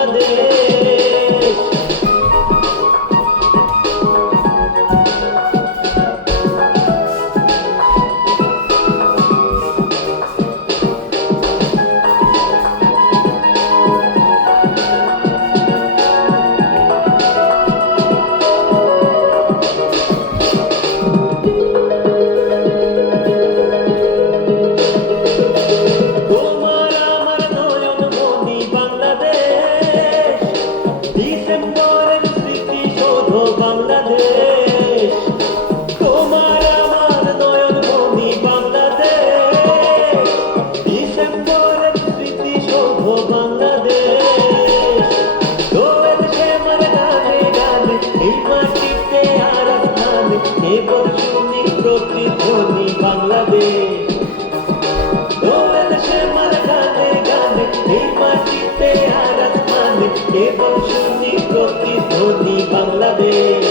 বাংলাদেশ। তোমার আমার নয়নমণি বাংলাদেশ, ডিসেম্বরের স্মৃতি শোধ বাংলাদেশ। তোমার আমার নয়নমণি বাংলাদেশ, ডিসেম্বরের স্মৃতি শোধ বাংলাদেশ। দোয়েল শ্যামার গানে গানে এই মাটিতে আর আসমানে কেবল শুনি প্রতিধ্বনি বাংলাদেশ। দোয়েল শ্যামার গানে গানে এই মাটিতে আর আসমানে কেবল শুনি প্রতিধ্বনি বাংলাদেশ।